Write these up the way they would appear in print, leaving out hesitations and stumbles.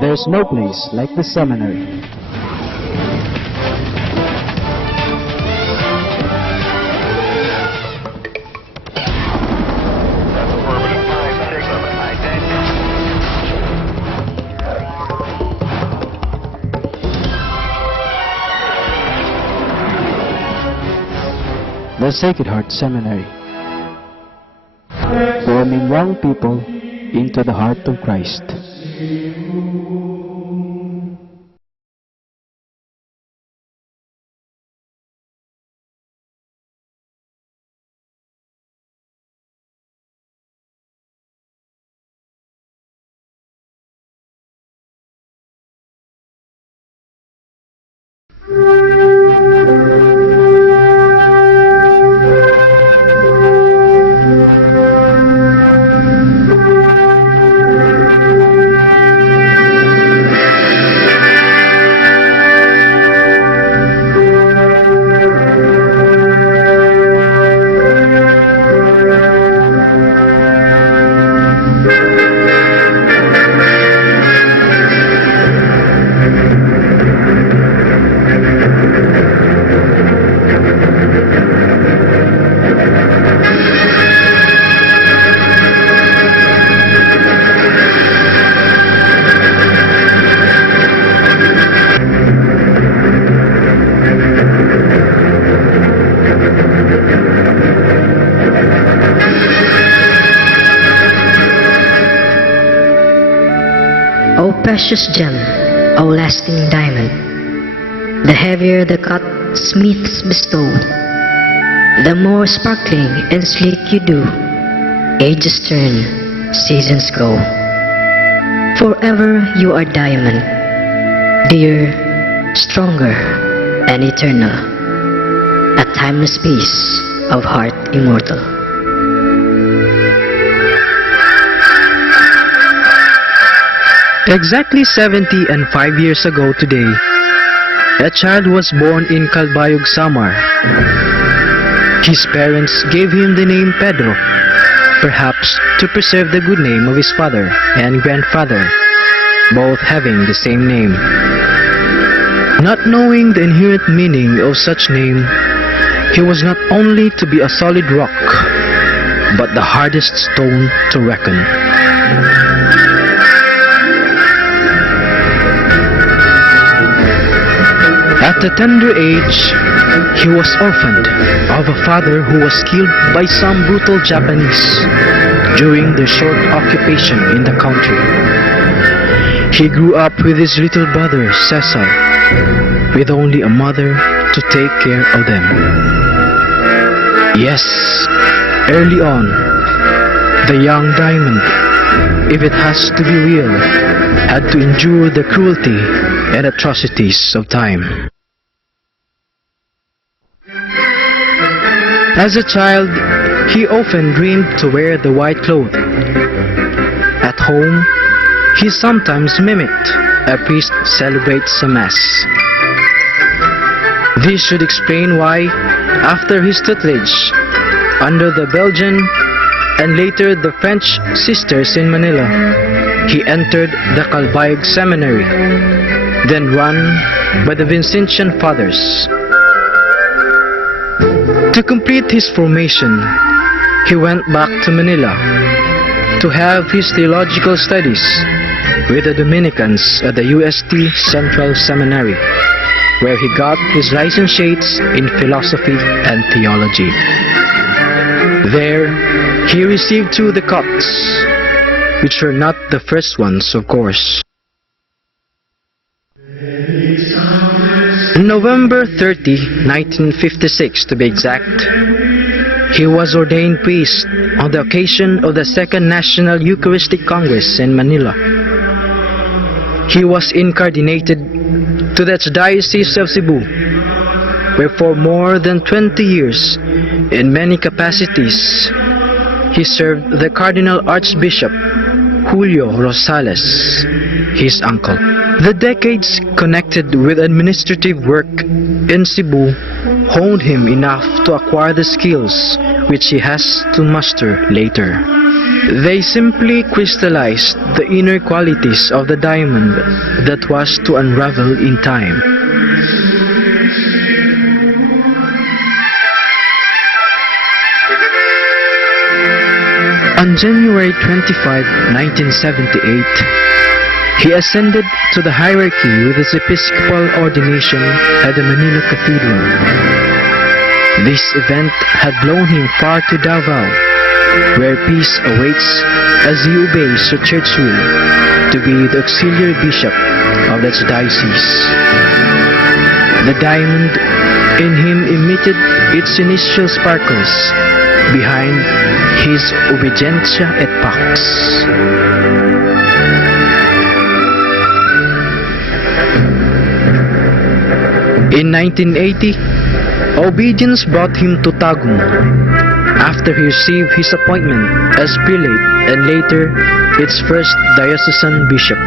There's no place like the seminary. The Sacred Heart Seminary, forming young people into the heart of Christ. O precious gem, O lasting diamond, the heavier the cut smiths bestow, the more sparkling and sleek you do. Ages turn, seasons go. Forever you are diamond, dear, stronger, and eternal, a timeless piece of heart immortal. Exactly 75 years ago today, a child was born in Calbayog, Samar. His parents gave him the name Pedro, perhaps to preserve the good name of his father and grandfather, both having the same name. Not knowing the inherent meaning of such name, he was not only to be a solid rock, but the hardest stone to reckon. At a tender age, he was orphaned of a father who was killed by some brutal Japanese during their short occupation in the country. He grew up with his little brother Cesar, with only a mother to take care of them. Yes, early on, the young diamond, if it has to be real, had to endure the cruelty and atrocities of time. As a child, he often dreamed to wear the white cloth. At home, he sometimes mimicked a priest celebrates a mass. This should explain why, after his tutelage, under the Belgian and later the French sisters in Manila, he entered the Calbayog Seminary, then run by the Vincentian Fathers. To complete his formation, he went back to Manila to have his theological studies with the Dominicans at the UST Central Seminary, where he got his licentiates in philosophy and theology. There, he received 2 the cuts, which were not the first ones, of course. On November 30, 1956 to be exact, he was ordained priest on the occasion of the Second National Eucharistic Congress in Manila. He was incardinated to the Archdiocese of Cebu, where for more than 20 years, in many capacities, he served the Cardinal Archbishop Julio Rosales, his uncle. The decades connected with administrative work in Cebu honed him enough to acquire the skills which he has to master later. They simply crystallized the inner qualities of the diamond that was to unravel in time. On January 25, 1978, he ascended to the hierarchy with his episcopal ordination at the Manila Cathedral. This event had blown him far to Davao, where peace awaits as he obeys the church will to be the auxiliary bishop of that diocese. The diamond in him emitted its initial sparkles behind his obedientia et pax. In 1980, obedience brought him to Tagum after he received his appointment as prelate and later its first diocesan bishop.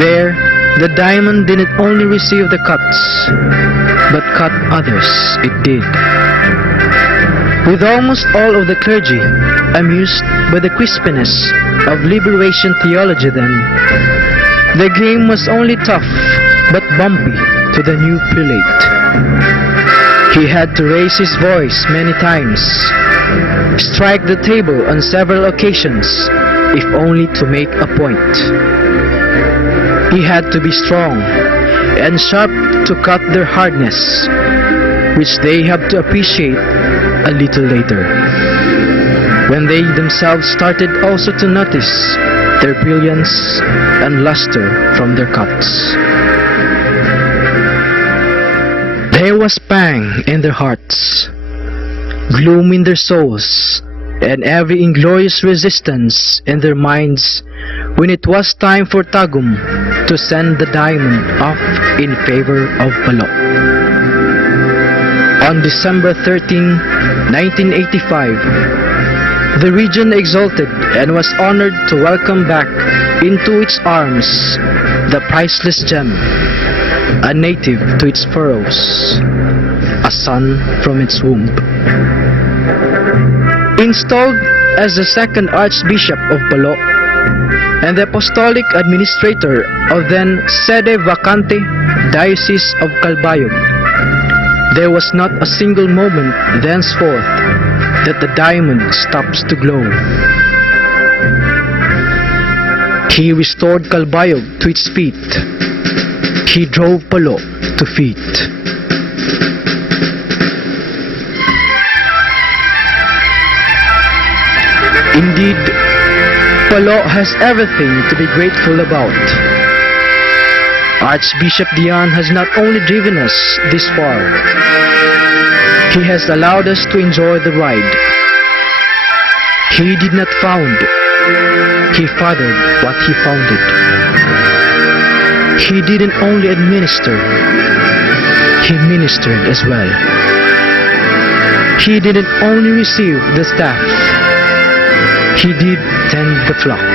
There, the diamond didn't only receive the cuts, but cut others it did. With almost all of the clergy amused by the crispiness of liberation theology then, the game was only tough but bumpy to the new prelate. He had to raise his voice many times, strike the table on several occasions, if only to make a point. He had to be strong and sharp to cut their hardness, which they have to appreciate a little later, when they themselves started also to notice their brilliance and luster from their cuts. There was pang in their hearts, gloom in their souls, and every inglorious resistance in their minds when it was time for Tagum to send the diamond off in favor of Palo. On December 13, 1985, the region exulted and was honored to welcome back into its arms the priceless gem, a native to its furrows, a son from its womb. Installed as the second Archbishop of Palo and the Apostolic Administrator of then sede vacante Diocese of Calbayog, there was not a single moment thenceforth that the diamond stops to glow. He restored Calbayog to its feet. He drove Palo to feet. Indeed, Palo has everything to be grateful about. Archbishop Dion has not only driven us this far, he has allowed us to enjoy the ride. He did not found, he fathered what he founded. He didn't only administer, he ministered as well. He didn't only receive the staff, he did tend the flock,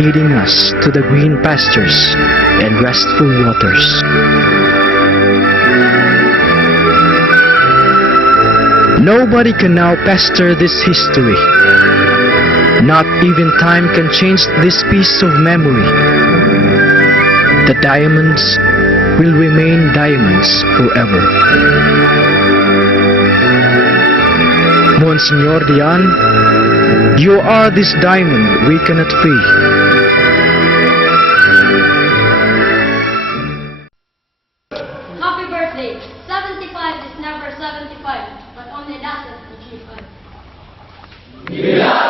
leading us to the green pastures and restful waters. Nobody can now pester this history. Not even time can change this piece of memory. The diamonds will remain diamonds forever. Monsignor Dion, you are this diamond we cannot free. Happy birthday! 75 is never 75, but only lasted to 3 5.